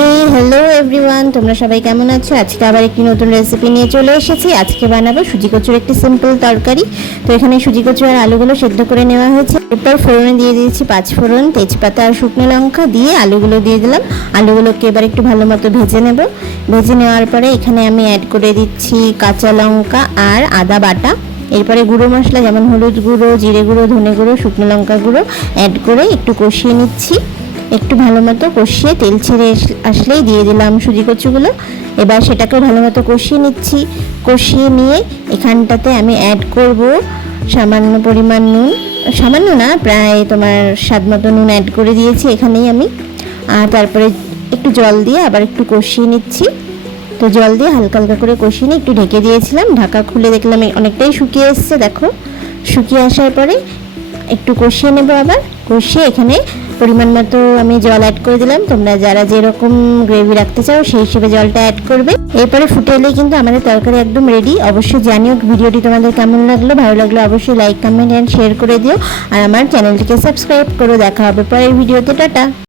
হে hello everyone, তোমরা সবাই কেমন আছো? আজকে আবার একটি নতুন রেসিপি নিয়ে চলে এসেছি। আজকে বানাবো সুজি কচুর একটি সিম্পল তরকারি। তো এখানে সুজি কচু আর আলুগুলো সেদ্ধ করে নেওয়া হয়েছে। এরপর ফোড়নে দিয়ে দিয়েছি 5 ফোড়ন, তেজপাতা আর শুকনো লঙ্কা দিয়ে আলুগুলো দিয়ে দিলাম। আলুগুলোকে এবার একটু ভালো মতো ভেজে নেব। ভেজে নেওয়ার পরে এখানে আমি অ্যাড করে দিচ্ছি কাঁচা লঙ্কা আর আদা বাটা। এরপরে গুঁড়ো মশলা যেমন হলুদ গুঁড়ো, জিরে গুঁড়ো, ধনে গুঁড়ো, শুকনো লঙ্কা গুঁড়ো অ্যাড করে একটু কষিয়ে নিচ্ছি। একটু ভালো মতো কষিয়ে তেল ছেড়ে আসলেই দিয়ে দিলাম সুজি কচুগুলো। এবার সেটাকেও ভালো মতো কষিয়ে নিচ্ছি। কষিয়ে নিয়ে এখানটাতে আমি অ্যাড করব সামান্য পরিমাণ নুন, সামান্য না প্রায় তোমার স্বাদ মতো নুন অ্যাড করে দিয়েছি এখানেই আমি। আর তারপরে একটু জল দিয়ে আবার একটু কষিয়ে নিচ্ছি। তো জল দিয়ে হালকা হালকা করে কষিয়ে নিয়ে একটু ঢেকে দিয়েছিলাম। ঢাকা খুলে দেখলাম অনেকটাই শুকিয়ে এসছে। দেখো, শুকিয়ে আসার পরে একটু কষিয়ে নেব। আবার কষিয়ে এখানে পরিমাণ মতো আমি জল অ্যাড করে দিলাম। তোমরা যারা যেরকম গ্রেভি রাখতে চাও সেই হিসেবে জলটা অ্যাড করবে। এরপরে ফুটে এলেই কিন্তু আমাদের তরকারি একদম রেডি। অবশ্যই জানিও ভিডিওটি তোমাদের কেমন লাগলো। ভালো লাগলো অবশ্যই লাইক, কমেন্ট অ্যান্ড শেয়ার করে দিও। আর আমার চ্যানেলটিকে সাবস্ক্রাইব করো। দেখা হবে পরের ভিডিওতে। টাটা।